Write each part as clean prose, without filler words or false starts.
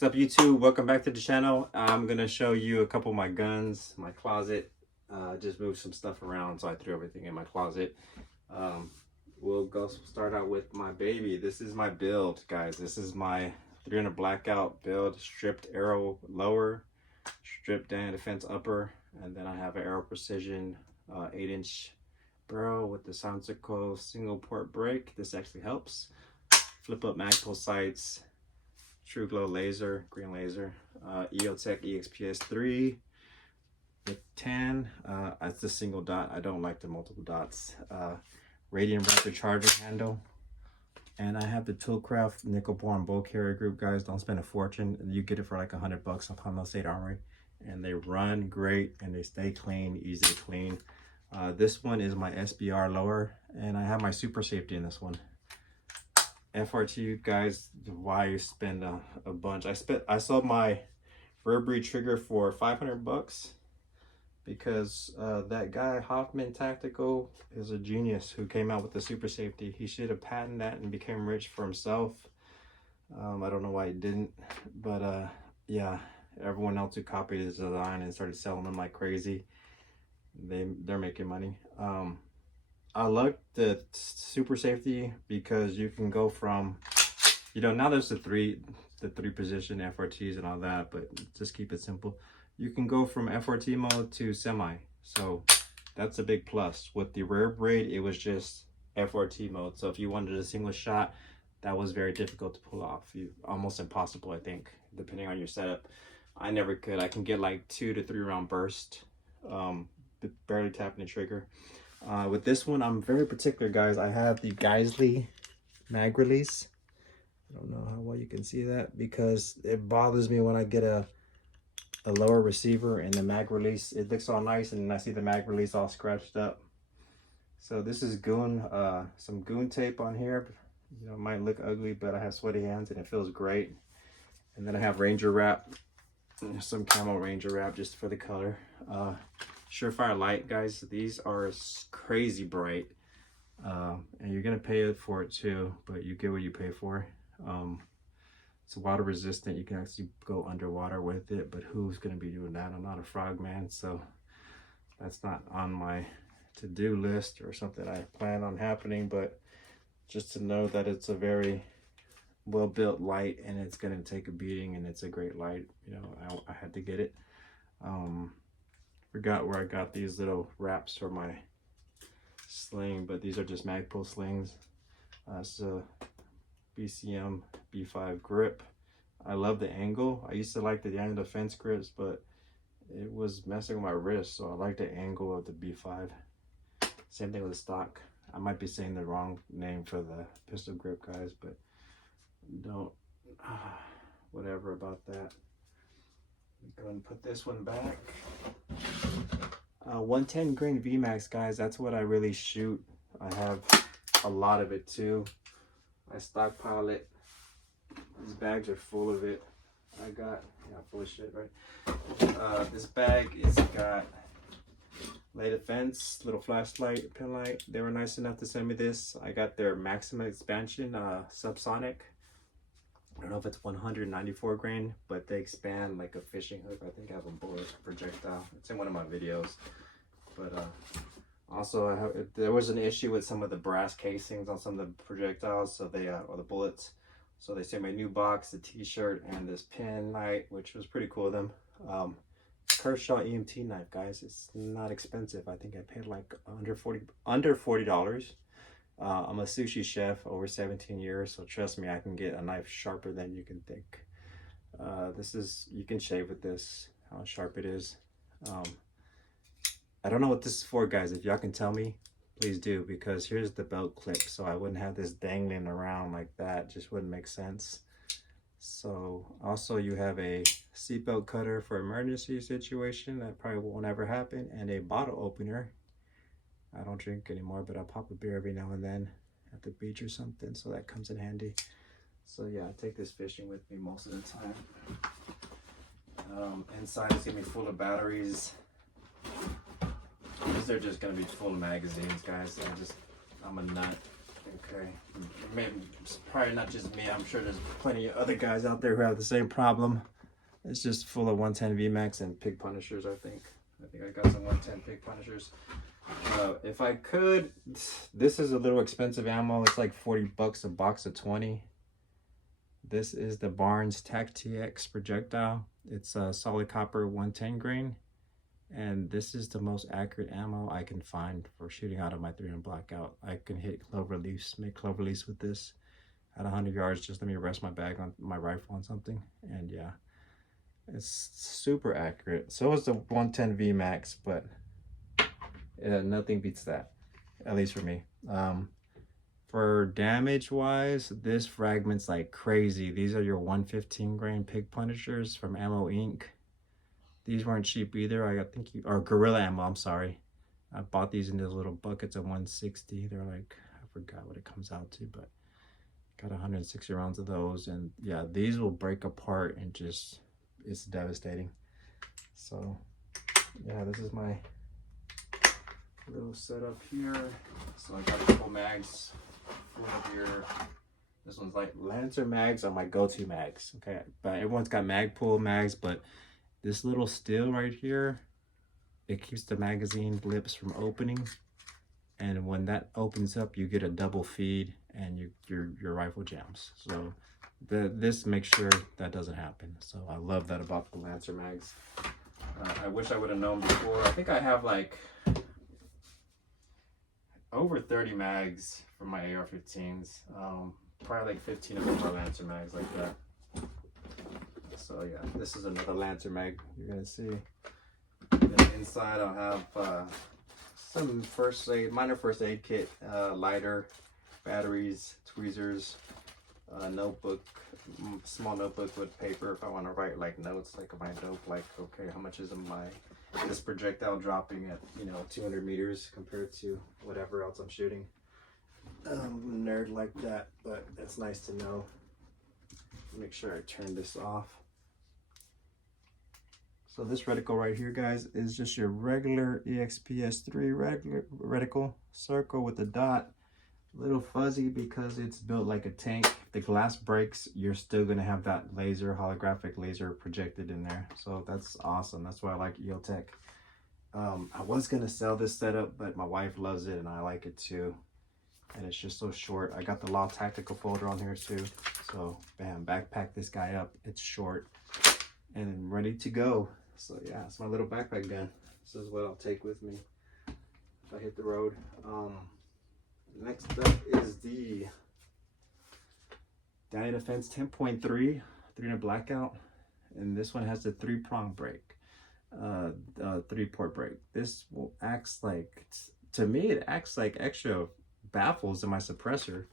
What's up, YouTube? Welcome back to the channel. I'm gonna show you a couple of my guns, my closet. Just moved some stuff around, so I threw everything in my closet. We'll go start out with my baby. This is my build, guys. This is my 300 blackout build, stripped aero lower, stripped down defense upper, and then I have an aero precision 8-inch barrel with the silencerco single port brake. This actually helps. Flip up magpul sights, true glow laser, green laser, Eothech EXPS 3 with 10. It's a single dot. I don't like the multiple dots. Radium rapid charger handle, and I have the Toolcraft nickel boron bow carrier group. Guys, don't spend a fortune. You get it for like $100 on Palmetto State Armory, and they run great and they stay clean, easy to clean. This one is my SBR lower, and I have my super safety in this one. FRT, guys, why you spend a bunch. I sold my Burberry trigger for $500 because that guy Hoffman Tactical is a genius who came out with the super safety. He should have patented that and became rich for himself. I don't know why he didn't, but yeah, everyone else who copied his design and started selling them like crazy, they're making money. I like the super safety because you can go from, you know, now there's the three position FRTs and all that, but just keep it simple. You can go from FRT mode to semi, so that's a big plus. With the rare braid, it was just FRT mode, so if you wanted a single shot, that was very difficult to pull off. Almost impossible, I think, depending on your setup. I never could. I can get like 2 to 3 round burst, barely tapping the trigger. With this one, I'm very particular, guys. I have the Geisley mag release. I don't know how well you can see that because it bothers me when I get a lower receiver and the mag release. It looks all nice and I see the mag release all scratched up. So this is goone, some goone tape on here. You know, it might look ugly, but I have sweaty hands and it feels great. And then I have Ranger wrap, some camo Ranger wrap just for the color. Surefire light, guys. These are crazy bright, and you're gonna pay for it too, but you get what you pay for. It's water resistant. You can actually go underwater with it, but who's gonna be doing that? I'm not a frog man, so that's not on my to-do list or something I plan on happening, but just to know that it's a very well-built light and it's gonna take a beating and it's a great light. You know, I had to get it. Forgot where I got these little wraps for my sling, but these are just magpul slings. It's a BCM B5 grip. I love the angle. I used to like the angle defense grips, but it was messing with my wrist, so I like the angle of the B5. Same thing with the stock. I might be saying the wrong name for the pistol grip, guys, but don't whatever about that. Go and put this one back. 110 grain VMAX, guys. That's what I really shoot. I have a lot of it too. I stockpile it. These bags are full of it. I got, yeah, full of shit, right? This bag is got light defense, little flashlight, pin light. They were nice enough to send me this. I got their maximum expansion, subsonic. I don't know if it's 194 grain, but they expand like a fishing hook. I think I have a bullet projectile. It's in one of my videos. But also, there was an issue with some of the brass casings on some of the projectiles, so they or the bullets. So they sent me a new box, a T-shirt, and this pin light, which was pretty cool of them. Kershaw EMT knife, guys. It's not expensive. I think I paid like under $40. I'm a sushi chef over 17 years, so trust me, I can get a knife sharper than you can think. This is, you can shave with this, how sharp it is. I don't know what this is for, guys. If y'all can tell me, please do, because here's the belt clip, so I wouldn't have this dangling around like that. Just wouldn't make sense. So also you have a seatbelt cutter for emergency situation that probably won't ever happen, and a bottle opener. I don't drink anymore, but I'll pop a beer every now and then at the beach or something, so that comes in handy. So yeah, I take this fishing with me most of the time. Inside is gonna be full of batteries. These are just gonna be full of magazines, guys. I'm a nut. Okay, maybe it's probably not just me. I'm sure there's plenty of other guys out there who have the same problem. It's just full of 110 VMAX and pig punishers. I think I got some 110 pig punishers. If I could, this is a little expensive ammo. It's like 40 bucks a box of 20. This is the Barnes TAC TX projectile. It's a solid copper 110 grain. And this is the most accurate ammo I can find for shooting out of my 300 blackout. I can hit cloverleafs, make cloverleafs with this at 100 yards. Just let me rest my bag on my rifle on something. And yeah, it's super accurate. So is the 110 VMAX, but nothing beats that, at least for me. For damage wise, this fragments like crazy. These are your 115 grain pig punishers from Ammo Inc. These weren't cheap either. I think or Gorilla Ammo, I'm sorry. I bought these in those little buckets of 160. They're like, I forgot what it comes out to, but got 160 rounds of those. And yeah, these will break apart and just, it's devastating. So yeah, this is my little setup here. So I got a couple mags over here. This one's like Lancer mags are my go-to mags. Okay, but everyone's got magpul mags, but this little steel right here, it keeps the magazine blips from opening, and when that opens up, you get a double feed, and your rifle jams. So this makes sure that doesn't happen. So I love that about the Lancer mags. I wish I would have known before. I think I have like over 30 mags for my AR-15s. Probably like 15 of them are Lancer mags like that. So yeah, this is another Lancer mag you're gonna see. And inside I'll have some minor first aid kit, lighter, batteries, tweezers, notebook, small notebook with paper if I want to write like notes, like my dope, like okay, how much is this projectile dropping at 200 meters compared to whatever else I'm shooting. Nerd like that, but it's nice to know. Make sure I turn this off. So this reticle right here, guys, is just your regular EXPS 3 reticle, circle with a dot. A little fuzzy because it's built like a tank. If the glass breaks, you're still gonna have that laser, holographic laser projected in there. So that's awesome. That's why I like Eothech. I was gonna sell this setup, but my wife loves it and I like it too. And it's just so short. I got the Law Tactical folder on here too. So bam, backpack this guy up. It's short and ready to go. So yeah, it's my little backpack gun. This is what I'll take with me if I hit the road. Next up is the Daniel Defense 10.3 300 blackout, and this one has the 3-prong brake, 3-port brake. This will acts like, to me, it acts like extra baffles in my suppressor.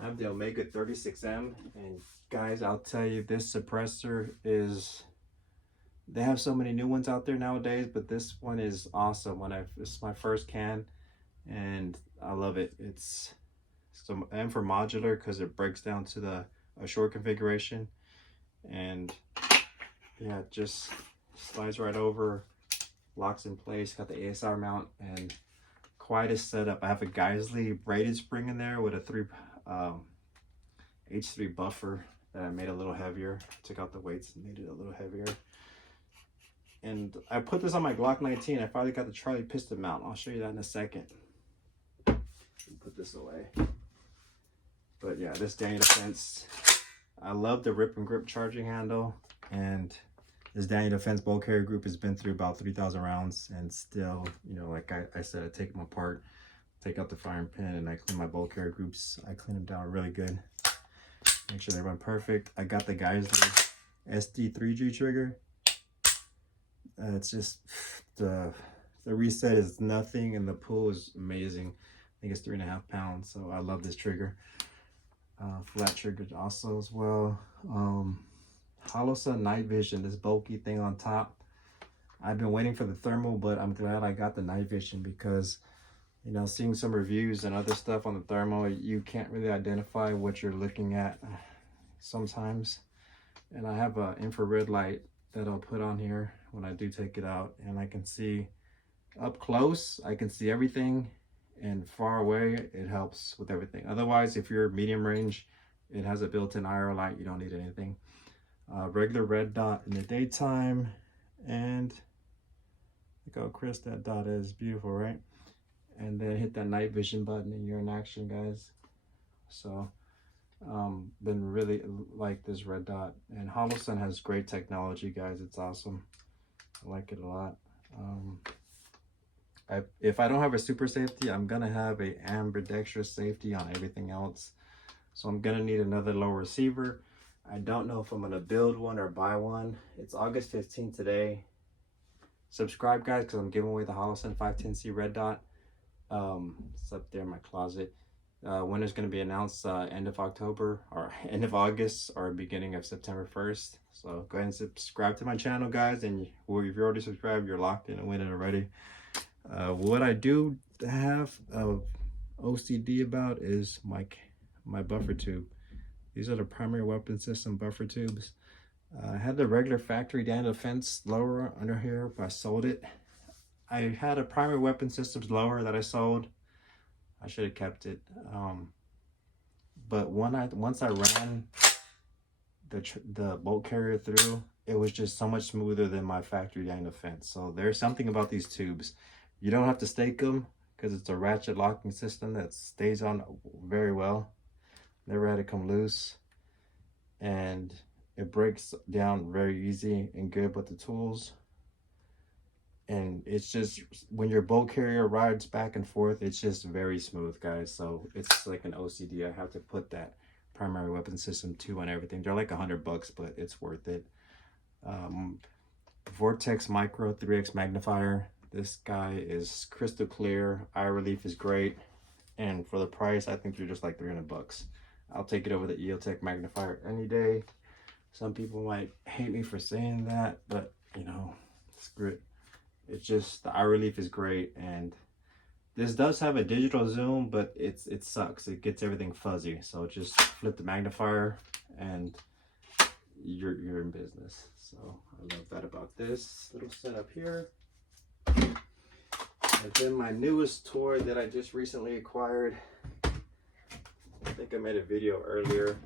I have the Omega 36M, and guys, I'll tell you, this suppressor is, they have so many new ones out there nowadays, but this one is awesome. This is my first can, and I love it. It's some M for modular because it breaks down to a short configuration, and yeah, it just slides right over, locks in place. Got the ASR mount and quietest setup. I have a Geisley braided spring in there with a H3 buffer that I made a little heavier. Took out the weights and made it a little heavier. And I put this on my Glock 19. I finally got the Charlie piston mount. I'll show you that in a second. Put this away. But yeah, this Daniel Defense, I love the rip and grip charging handle, and this Daniel Defense bolt carrier group has been through about 3,000 rounds, and still, like I said, I take them apart, take out the firing pin, and I clean my bolt carrier groups. I clean them down really good, make sure they run perfect. I got the Geisley SD3G trigger. It's just the reset is nothing, and the pull is amazing. I think it's 3.5 pounds, so I love this trigger. Flat trigger also as well. Holosun night vision, this bulky thing on top. I've been waiting for the thermal, but I'm glad I got the night vision because, seeing some reviews and other stuff on the thermal, you can't really identify what you're looking at sometimes. And I have an infrared light that I'll put on here when I do take it out, and I can see up close. I can see everything, and far away, it helps with everything. Otherwise, if you're medium range, it has a built-in aero light. You don't need anything. Regular red dot in the daytime, and look how crisp that dot is. Beautiful, right? And then hit that night vision button and you're in action, guys. So been really like this red dot, and Holosun has great technology, guys. It's awesome. I like it a lot. If I don't have a super safety, I'm gonna have a ambidextrous safety on everything else. So I'm gonna need another low receiver. I don't know if I'm gonna build one or buy one. It's August 15th today. Subscribe, guys, because I'm giving away the Holosun 510C red dot. It's up there in my closet. When it's going to be announced, end of October or end of August or beginning of September 1st. So go ahead and subscribe to my channel, guys, and if you're already subscribed, you're locked in and winning already. What I do have OCD about is my buffer tube. These are the primary weapon system buffer tubes. I had the regular factory down the fence lower under here, but I sold it. I had a primary weapon systems lower that I sold. I should have kept it. But once I ran the bolt carrier through, it was just so much smoother than my factory down the fence. So there's something about these tubes. You don't have to stake them because it's a ratchet locking system that stays on very well. Never had it come loose, and it breaks down very easy and good with the tools. And it's just, when your bolt carrier rides back and forth, it's just very smooth, guys. So it's like an OCD. I have to put that primary weapon system 2 on everything. They're like $100, but it's worth it. Vortex Micro 3X magnifier. This guy is crystal clear. Eye relief is great. And for the price, I think they're just like $300. I'll take it over the Eotech magnifier any day. Some people might hate me for saying that, but you know, screw it. It's just, the eye relief is great, and this does have a digital zoom, but it sucks. It gets everything fuzzy. So just flip the magnifier and you're in business. So I love that about this little setup here. And then my newest toy that I just recently acquired, I think I made a video earlier.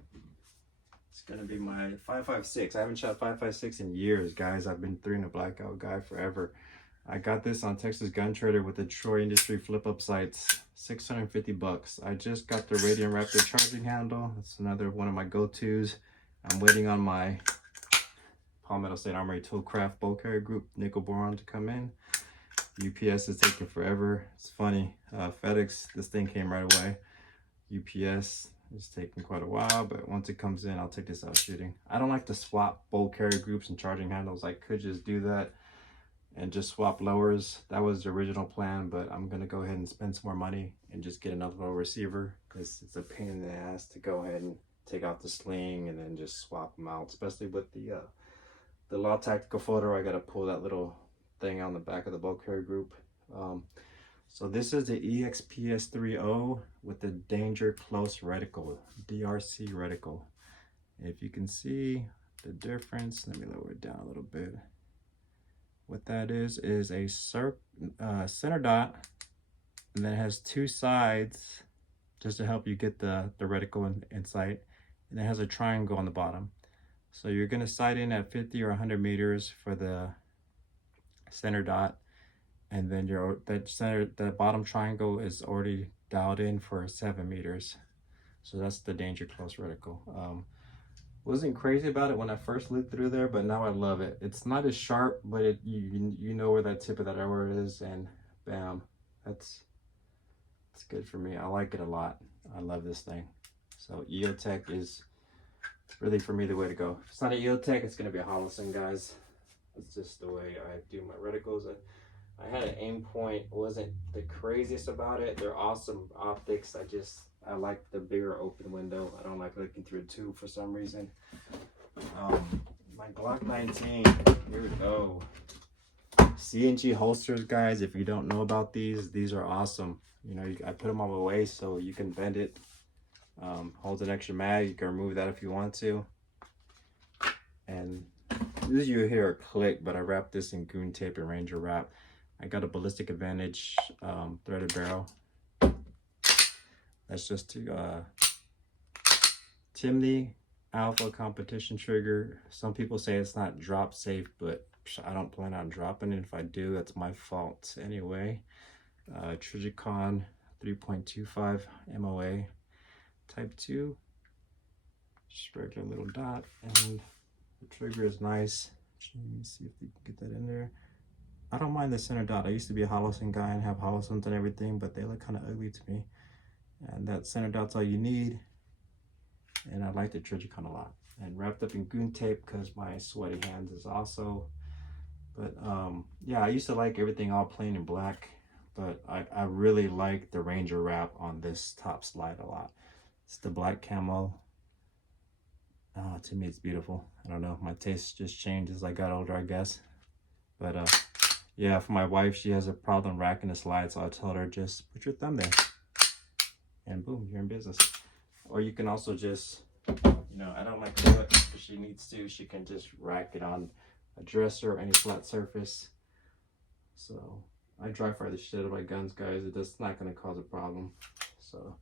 It's gonna be my 5.56. I haven't shot 5.56 in years, guys. I've been 3 in a blackout guy forever. I got this on Texas Gun Trader with the Troy Industry flip-up sights, $650. I just got the Radiant Raptor charging handle. It's another one of my go-tos. I'm waiting on my Palmetto State Armory Toolcraft bolt carrier group nickel boron to come in. UPS is taking forever. It's funny. FedEx, this thing came right away. UPS is taking quite a while, but once it comes in, I'll take this out shooting. I don't like to swap bolt carrier groups and charging handles. I could just do that and just swap lowers. That was the original plan, but I'm gonna go ahead and spend some more money and just get another low receiver, because it's a pain in the ass to go ahead and take out the sling and then just swap them out, especially with the Law Tactical photo. I gotta pull that little thing on the back of the bolt carrier group. So this is the EXPS 3.0 with the Danger Close Reticle, DRC reticle. If you can see the difference, let me lower it down a little bit. What that is a center dot, and then it has 2 sides just to help you get the reticle in sight, and it has a triangle on the bottom. So you're going to sight in at 50 or 100 meters for the center dot, and then that bottom triangle is already dialed in for 7 meters. So that's the Danger Close reticle. Wasn't crazy about it when I first looked through there, but now I love it. It's not as sharp, but you know where that tip of that arrow is, and bam, it's good for me. I like it a lot. I love this thing. So EOTech is really, for me, the way to go. If it's not an EOTech, it's gonna be a Holosun, guys. It's just the way I do my reticles. I had an aim point, wasn't the craziest about it. They're awesome optics. I like the bigger open window. I don't like looking through a tube for some reason. My Glock 19, here we go. CNG holsters, guys. If you don't know about these are awesome. You know, I put them on my waist so you can bend it. Holds an extra mag. You can remove that if you want to. And usually you hear a click, but I wrapped this in goone tape and Ranger wrap. I got a ballistic advantage threaded barrel. That's just to Timney Alpha competition trigger. Some people say it's not drop safe, but I don't plan on dropping it. If I do, that's my fault anyway. Trijicon 3.25 MOA type 2. Just regular little dot, and the trigger is nice. Let me see if we can get that in there. I don't mind the center dot. I used to be a holosun guy and have holosuns and everything, but they look kind of ugly to me. And that center dot's all you need. And I like the trijicon a lot. And wrapped up in goone tape because my sweaty hands is also. But yeah, I used to like everything all plain and black, but I really like the Ranger wrap on this top slide a lot. It's the black camo. To me, it's beautiful. I don't know, my taste just changed as I got older, I guess. But yeah, for my wife, she has a problem racking the slide, so I told her just put your thumb there, and boom, you're in business. Or you can also just, you know, I don't like to do it, if she needs to, she can just rack it on a dresser or any flat surface. So I dry fire the shit out of my guns, guys. It's not going to cause a problem. So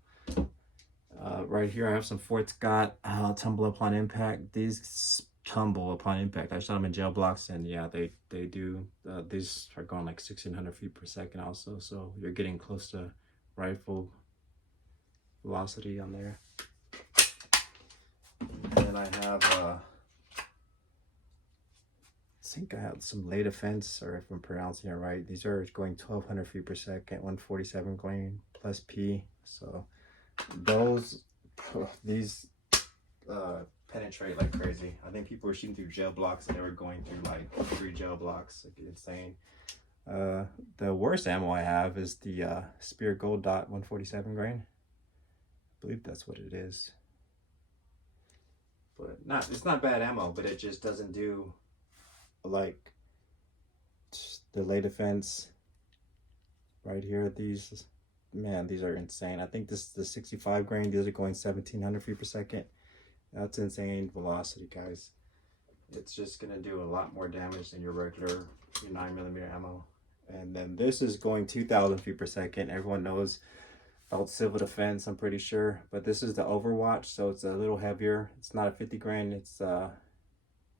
right here I have some Fort Scott tumble upon impact. These tumble upon impact. I shot them in gel blocks, and yeah, they do. These are going like 1600 feet per second also, so you're getting close to rifle velocity on there. And then I have I think I have some lay defense, or if I'm pronouncing it right, these are going 1200 feet per second, 147 grain plus P. So these penetrate like crazy. I think people were shooting through gel blocks and they were going through like 3 gel blocks, like insane. The worst ammo I have is the Spear Gold Dot 147 grain. I believe that's what it is. But it's not bad ammo, but it just doesn't do like the lay defense right here. These, man, these are insane. I think this is the 65 grain. These are going 1700 feet per second. That's insane velocity, guys. It's just gonna do a lot more damage than your regular 9mm ammo. And then this is going 2000 feet per second. Everyone knows about civil defense, I'm pretty sure, but this is the Overwatch, so it's a little heavier. It's not a 50 grain. It's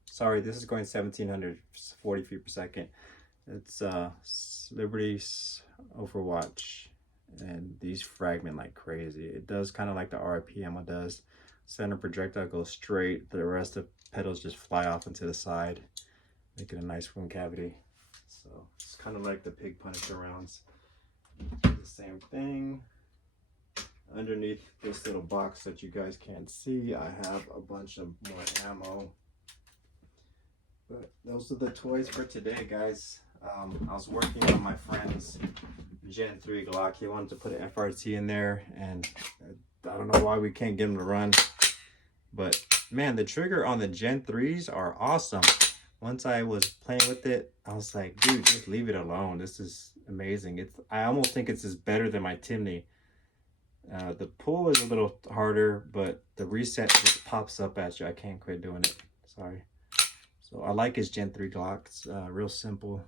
sorry, this is going 1740 feet per second. It's Liberty's Overwatch, and these fragment like crazy. It does kind of like the RIP ammo does. Center projectile goes straight, the rest of petals just fly off into the side, making a nice wound cavity. So it's kind of like the Pig Punisher rounds. The same thing. Underneath this little box that you guys can't see, I have a bunch of more ammo. But those are the toys for today, guys. I was working on my friend's Gen 3 Glock. He wanted to put an FRT in there, and I don't know why we can't get him to run. But man, the trigger on the Gen 3s are awesome. Once I was playing with it, I was like, dude, just leave it alone. This is amazing. I almost think it's just better than my Timney. The pull is a little harder, but the reset just pops up at you. I can't quit doing it. Sorry. So I like his Gen 3 Glock. It's real simple.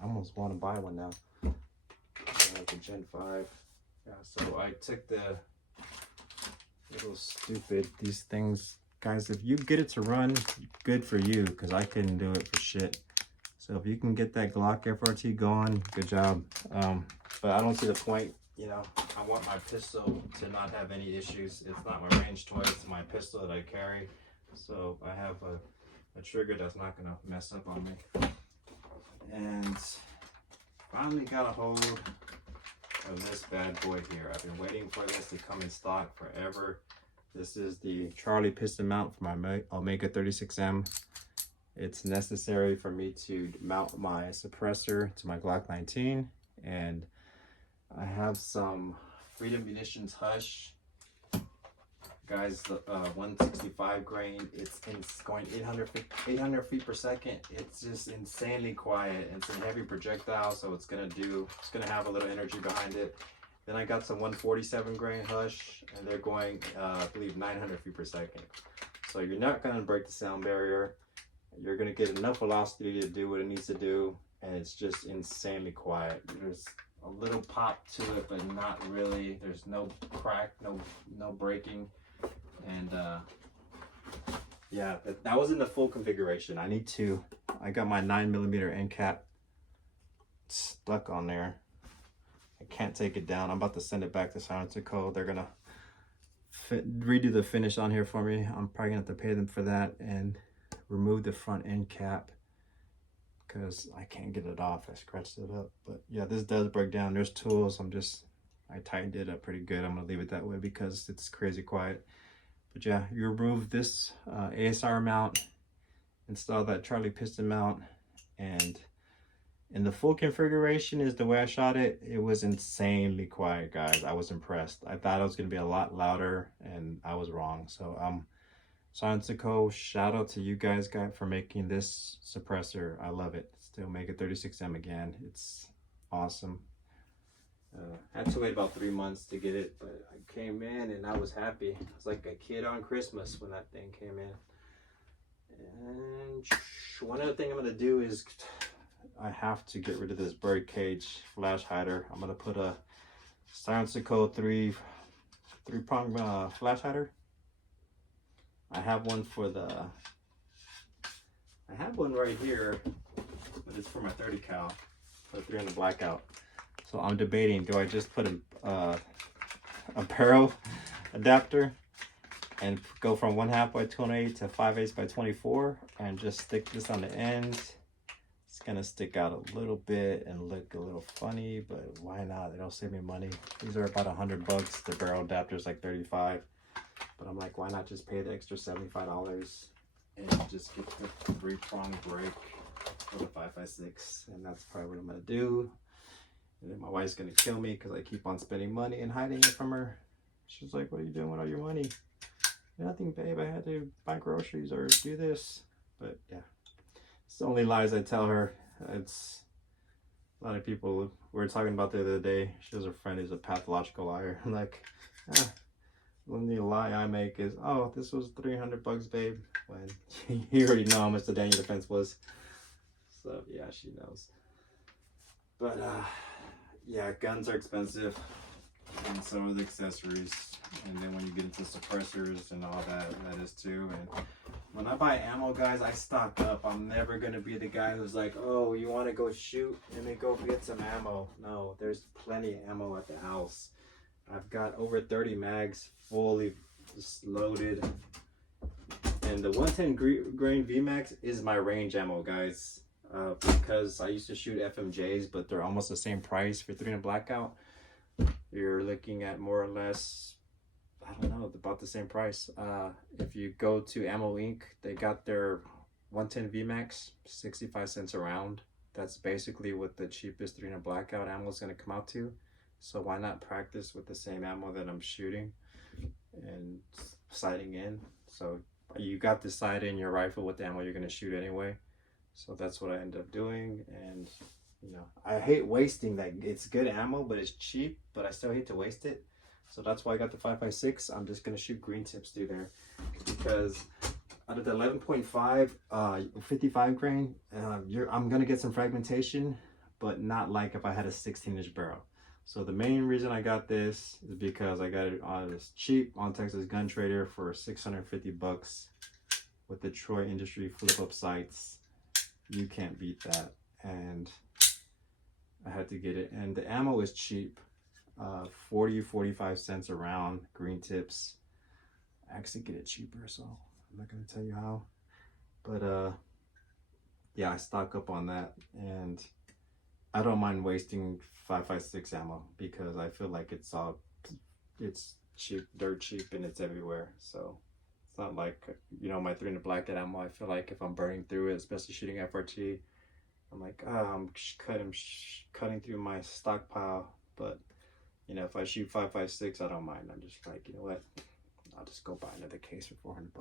I almost want to buy one now. The Gen 5. Yeah, so I took the little stupid, these things. Guys, if you get it to run, good for you, because I couldn't do it for shit. So if you can get that Glock FRT going, good job. But I don't see the point. You know, I want my pistol to not have any issues. It's not my range toy, it's my pistol that I carry. So I have a trigger that's not gonna mess up on me. And finally got a hold of this bad boy here. I've been waiting for this to come in stock forever. This is the Charlie piston mount for my Omega 36M. It's necessary for me to mount my suppressor to my Glock 19, and I have some Freedom Munitions Hush. Guys, the 165 grain, it's going 800 feet per second. It's just insanely quiet. It's a heavy projectile, so it's gonna have a little energy behind it. Then I got some 147 grain Hush, and they're going, I believe, 900 feet per second. So you're not gonna break the sound barrier. You're gonna get enough velocity to do what it needs to do, and it's just insanely quiet. a little pop to it, but not really. There's no crack, no breaking, and yeah, that was in the full configuration. I got my 9mm end cap stuck on there. I can't take it down. I'm about to send it back to Silencerco. They're gonna redo the finish on here for me. I'm probably gonna have to pay them for that and remove the front end cap because I can't get it off. I scratched it up. But yeah, this does break down. There's tools. I tightened it up pretty good. I'm gonna leave it that way because it's crazy quiet. But yeah, you remove this ASR mount, install that Charlie piston mount, and in the full configuration is the way I shot it. It was insanely quiet, guys. I was impressed. I thought it was gonna be a lot louder, and I was wrong. So Silencerco, shout out to you guys for making this suppressor. I love it. Still make it 36M again. It's awesome. I had to wait about 3 months to get it, but I came in and I was happy. I was like a kid on Christmas when that thing came in. And one other thing I'm gonna do is I have to get rid of this bird cage flash hider. I'm gonna put a Silencerco three-prong flash hider. I have one right here, but it's for my 30 cal, for 300 blackout. So I'm debating, do I just put a aero adapter and go from 1/2 by 28 to 5/8 by 24 and just stick this on the end? It's gonna stick out a little bit and look a little funny, but why not? It'll save me money. These are about $100. The barrel adapter is like 35. But I'm like, why not just pay the extra $75 and just get the 3-prong brake for the 5.56? And that's probably what I'm gonna do. And then my wife's gonna kill me because I keep on spending money and hiding it from her. She's like, what are you doing with all your money? Nothing, babe. I had to buy groceries or do this. But yeah, it's the only lies I tell her. It's a lot of people we were talking about the other day. She has a friend who's a pathological liar. I'm like, the only lie I make is, oh, this was $300, babe, when you already know how much the Daniel defense was. So yeah, she knows. But yeah, guns are expensive, and so are the accessories. And then when you get into suppressors and all that, that is too. And when I buy ammo, guys, I stock up. I'm never gonna be the guy who's like, oh, you want to go shoot? Let me go get some ammo. No, there's plenty of ammo at the house. I've got over 30 mags fully loaded, and the 110 grain VMAX is my range ammo, guys, because I used to shoot FMJs, but they're almost the same price for 300 blackout. You're looking at more or less, I don't know, about the same price. If you go to Ammo Inc., they got their 110 VMAX 65 cents a round. That's basically what the cheapest 300 blackout ammo is going to come out to. So why not practice with the same ammo that I'm shooting and sighting in? So you got to sight in your rifle with the ammo you're going to shoot anyway. So that's what I end up doing. And you know, I hate wasting that. It's good ammo, but it's cheap, but I still hate to waste it. So that's why I got the 5.56. I'm just going to shoot green tips through there, because out of the 11.5 55 grain, I'm going to get some fragmentation, but not like if I had a 16-inch barrel. So the main reason I got this is because I got it on this cheap on Texas Gun Trader for $650 with the Troy Industry flip-up sights. You can't beat that. And I had to get it. And the ammo is cheap, 45 cents a round, green tips. I actually get it cheaper, so I'm not gonna tell you how. But yeah, I stock up on that, and I don't mind wasting 5.56 ammo because I feel like it's cheap, dirt cheap, and it's everywhere. So it's not like, you know, my 300 blackout ammo. I feel like if I'm burning through it, especially shooting FRT, I'm like, I'm cutting through my stockpile. But you know, if I shoot 5.56, I don't mind. I'm just like, you know what? I'll just go buy another case for $400.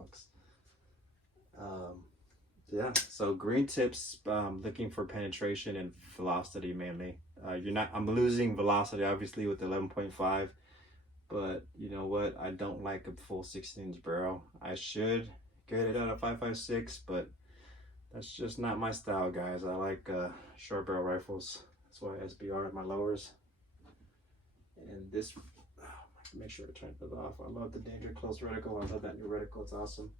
Yeah, so green tips, looking for penetration and velocity mainly. I'm losing velocity obviously with the 11.5, but you know what? I don't like a full 16-inch barrel. I should get it out of 5.56, but that's just not my style, guys. I like short barrel rifles. That's why SBR are my lowers. And this, make sure I turn it off. I love the Danger Close reticle. I love that new reticle. It's awesome.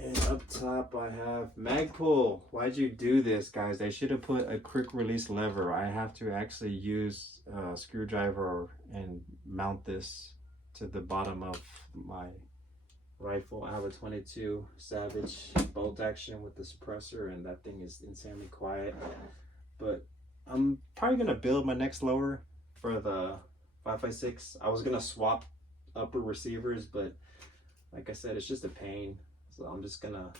And up top I have magpul. Why'd you do this, guys? They should have put a quick release lever. I have to actually use a screwdriver and mount this to the bottom of my rifle. I have a 22 Savage bolt action with the suppressor, and that thing is insanely quiet. But I'm probably gonna build my next lower for the 5.56. I was gonna swap upper receivers, but like I said, it's just a pain. So I'm just gonna,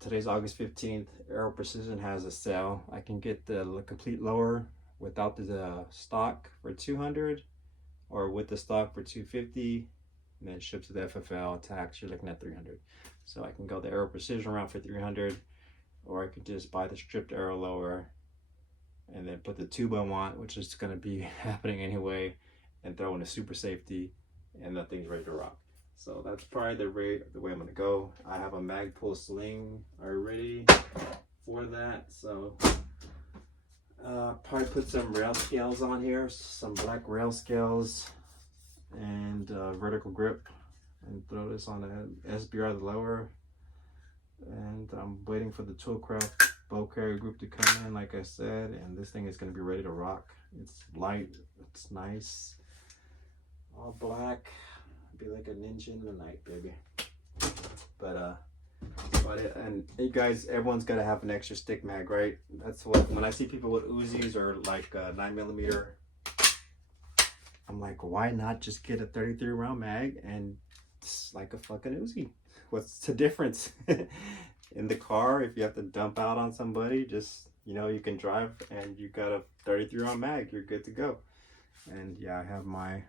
today's August 15th, Aero Precision has a sale. I can get the complete lower without the stock for 200, or with the stock for 250, and then ship to the FFL tax, you're looking at 300. So I can go the Aero Precision route for 300, or I could just buy the stripped Aero lower and then put the tube I want, which is gonna be happening anyway, and throw in a super safety, and that thing's ready to rock. So that's probably the way I'm gonna go. I have a magpul sling already for that. So probably put some rail scales on here, some black rail scales, and vertical grip, and throw this on the SBR, the lower. And I'm waiting for the Toolcraft bow carrier group to come in, like I said, and this thing is gonna be ready to rock. It's light, it's nice, all black. Be like a ninja in the night, baby. But and you guys, everyone's gotta have an extra stick mag, right? That's what, when I see people with Uzis or like 9mm, I'm like, why not just get a 33 round mag and it's like a fucking Uzi? What's the difference? In the car, if you have to dump out on somebody, just, you know, you can drive and you got a 33 round mag, you're good to go. And yeah, I have my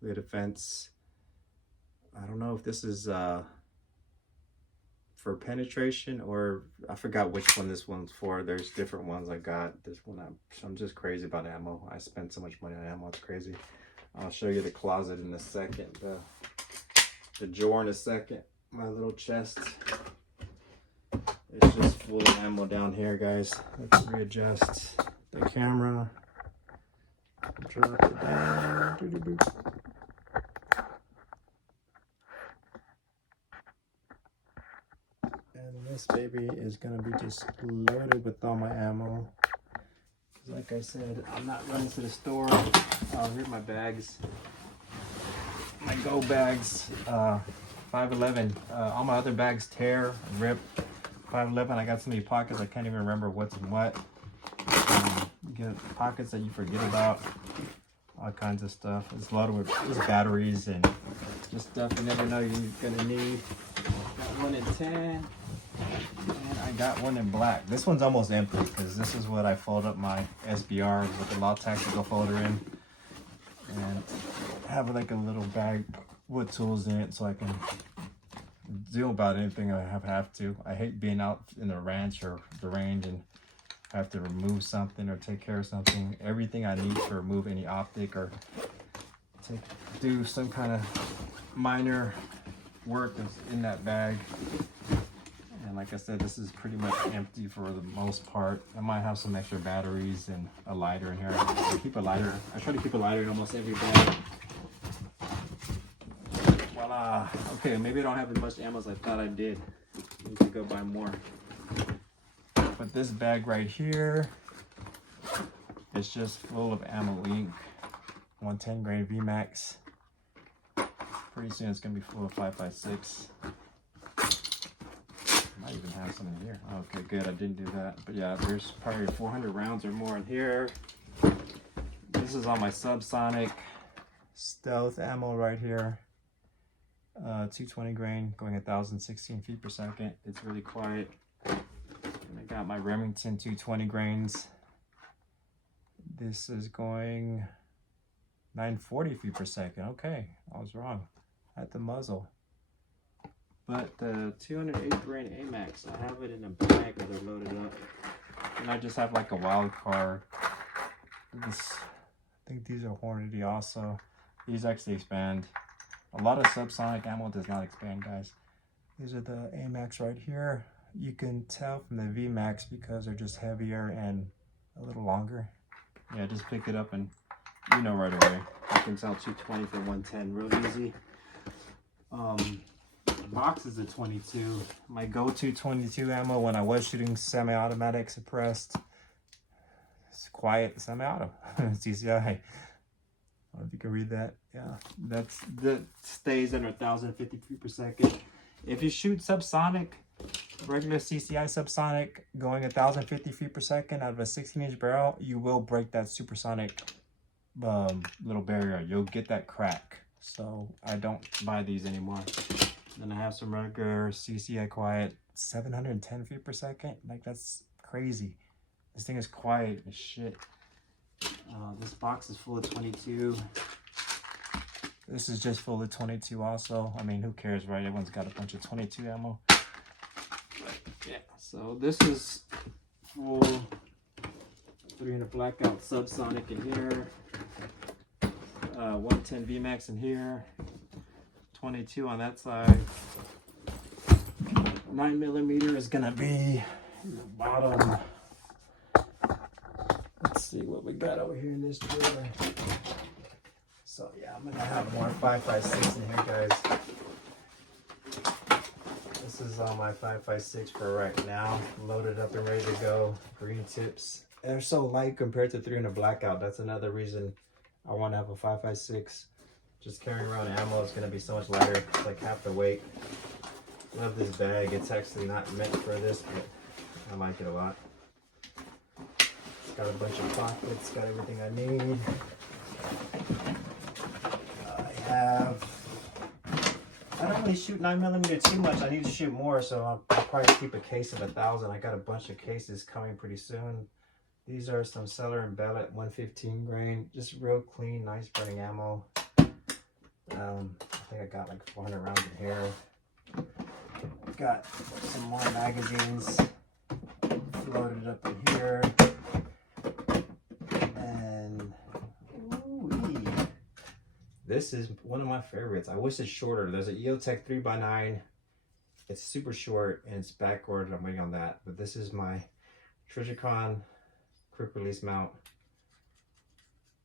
Lid Defense. I don't know if this is for penetration, or I forgot which one this one's for. There's different ones I got. This one, I'm just crazy about ammo. I spent so much money on ammo, it's crazy. I'll show you the closet in a second, the drawer in a second. My little chest, it's just full of ammo down here, guys. Let's readjust the camera. Drop it down. And this baby is gonna be just loaded with all my ammo. Like I said, I'm not running to the store. Here's my bags. My go bags, 511. All my other bags tear, rip. 511, I got so many pockets I can't even remember what's in what. You get pockets that you forget about. All kinds of stuff. It's loaded with just batteries and just stuff you never know you're gonna need. Got one in 10, and I got one in black. This one's almost empty because this is what I fold up my SBR with the Law Tactical folder in, and have like a little bag with tools in it so I can do about anything I have to. I hate being out in the ranch or the range and have to remove something or take care of something. Everything I need to remove any optic or to do some kind of minor work is in that bag. And like I said, this is pretty much empty for the most part. I might have some extra batteries and a lighter in here. I keep a lighter. I try to keep a lighter in almost every bag. Voila. Okay, maybe I don't have as much ammo as I thought I did. Need to go buy more. But this bag right here is just full of ammo ink. 110 grain VMAX. Pretty soon it's gonna be full of 5.56. Might even have some in here. Okay, good, I didn't do that. But yeah, there's probably 400 rounds or more in here. This is all my subsonic stealth ammo right here. 220 grain, going 1,016 feet per second. It's really quiet. And I got my Remington 220 grains. This is going 940 feet per second. Okay, I was wrong at the muzzle. But the 208 grain AMAX, I have it in a bag that they're loaded up. And I just have like a wild card. I think these are Hornady also. These actually expand. A lot of subsonic ammo does not expand, guys. These are the AMAX right here. You can tell from the VMAX because they're just heavier and a little longer. Yeah, just pick it up and you know right away. I can tell 220 from 110 real easy. Box is a 22. My go-to 22 ammo when I was shooting semi-automatic suppressed. It's quiet semi-auto. DCI. I don't know if you can read that. Yeah, that stays under 1,050 feet per second. If you shoot subsonic, regular CCI subsonic, going 1,050 feet per second out of a 16-inch barrel, you will break that supersonic little barrier. You'll get that crack. So I don't buy these anymore. Then I have some regular CCI quiet, 710 feet per second. Like, that's crazy. This thing is quiet as shit. This box is full of 22. This is just full of 22 also. I mean, who cares, right? Everyone's got a bunch of 22 ammo. But yeah, so this is full 300 blackout subsonic in here. 110 VMAX in here. 22 on that side. 9mm is gonna be in the bottom. Let's see what we got over here in this drawer. So yeah, I'm gonna have more 5.56 in here, guys. This is all my 5.56 for right now. Loaded up and ready to go. Green tips. They're so light compared to 300 blackout. That's another reason I want to have a 5.56. Just carrying around ammo is going to be so much lighter. It's like half the weight. Love this bag. It's actually not meant for this, but I like it a lot. It's got a bunch of pockets. Got everything I need. I don't really shoot 9mm too much. I need to shoot more, so I'll probably keep a case of 1,000. I got a bunch of cases coming pretty soon. These are some Cellar and Bellet 115 grain, just real clean, nice burning ammo. I think I got like 400 rounds in here. Got some more magazines loaded up in here. And ooh-wee. This is one of my favorites. I wish it's shorter. There's an Eothech 3x9. It's super short and it's backward. I'm waiting on that. But this is my trijicon quick release mount.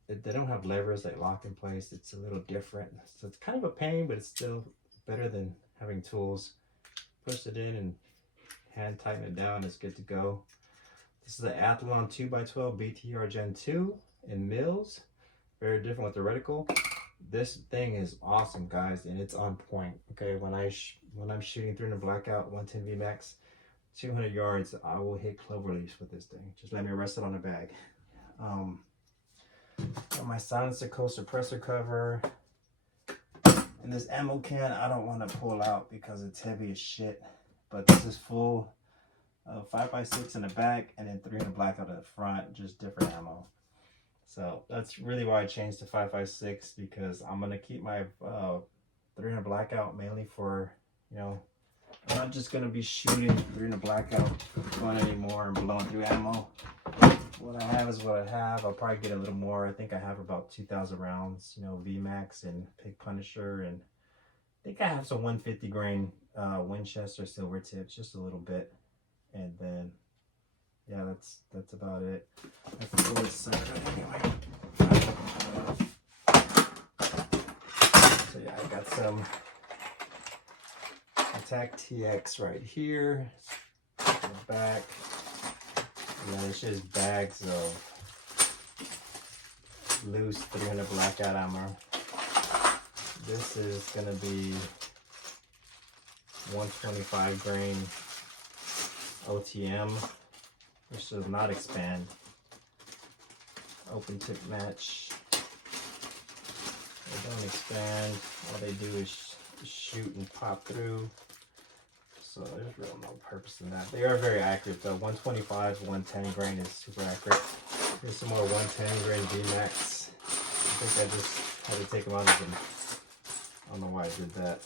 They don't have levers that lock in place. It's a little different. So it's kind of a pain, but it's still better than having tools. Push it in and hand tighten it down. It's good to go. This is an Athlon 2x12 B.T.R. Gen 2 in mils. Very different with the reticle. This thing is awesome, guys, and it's on point. Okay, when I'm shooting 300 blackout, 110 VMAX, 200 yards, I will hit clover leaves with this thing. Just let me rest it on the bag. Got my silencerco suppressor cover. And this ammo can, I don't want to pull out because it's heavy as shit. But this is full of 5.56 in the back and then 300 blackout at the front, just different ammo. So that's really why I changed to 5.56, because I'm going to keep my 300 blackout mainly for, you know, I'm not just going to be shooting 300 blackout for fun anymore and blowing through ammo. What I have is what I have. I'll probably get a little more. I think I have about 2,000 rounds, you know, VMAX and Pig Punisher, and I think I have some 150 grain Winchester silver tips, just a little bit. And then, yeah, that's about it. That's the bullet sucker anyway. So yeah, I got some Attack TX right here. In the back. And then it's just bags of loose 300 blackout ammo. This is gonna be 125 grain OTM, which does not expand. Open tip match. They don't expand. All they do is shoot and pop through. So there's real no purpose in that. They are very accurate though. 125, 110 grain is super accurate. Here's some more 110 grain VMAX. I think I just had to take them out of them. I don't know why I did that.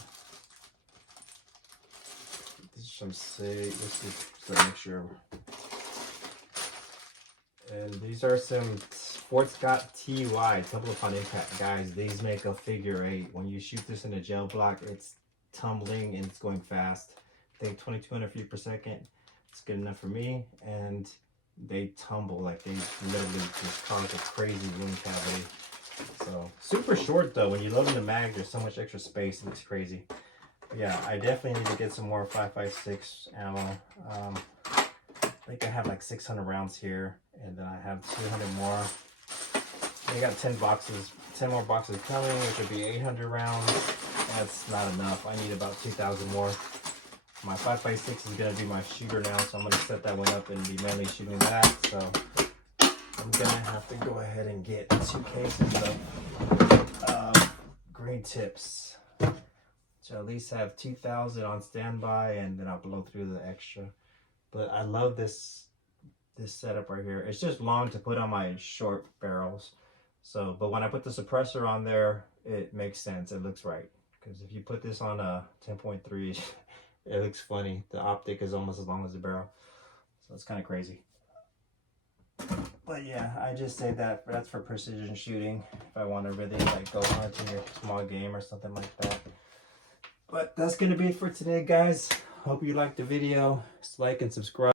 This is some this is a mixture. And these are some Fort Scott TY, Tumble Upon Impact. Guys, these make a figure 8. When you shoot this in a gel block, it's tumbling and it's going fast. I think 2,200 feet per second. It's good enough for me. And they tumble, like they literally just cause a crazy wound cavity. So super short though. When you load in the mag, there's so much extra space. It looks crazy. But yeah, I definitely need to get some more 5.56 ammo. I think I have like 600 rounds here, and then I have 200 more. I got 10 more boxes coming, which would be 800 rounds. That's not enough. I need about 2,000 more. My 5.56 is gonna be my shooter now, so I'm gonna set that one up and be mainly shooting that. So I'm gonna have to go ahead and get 2 cases of green tips to at least have 2,000 on standby, and then I'll blow through the extra. But I love this setup right here. It's just long to put on my short barrels. So, but when I put the suppressor on there, it makes sense. It looks right. Because if you put this on a 10.3, it looks funny. The optic is almost as long as the barrel. So it's kind of crazy. But yeah, I just say that that's for precision shooting. If I want to really like go hunting a small game or something like that. But that's going to be it for today, guys. Hope you liked the video. Just like and subscribe.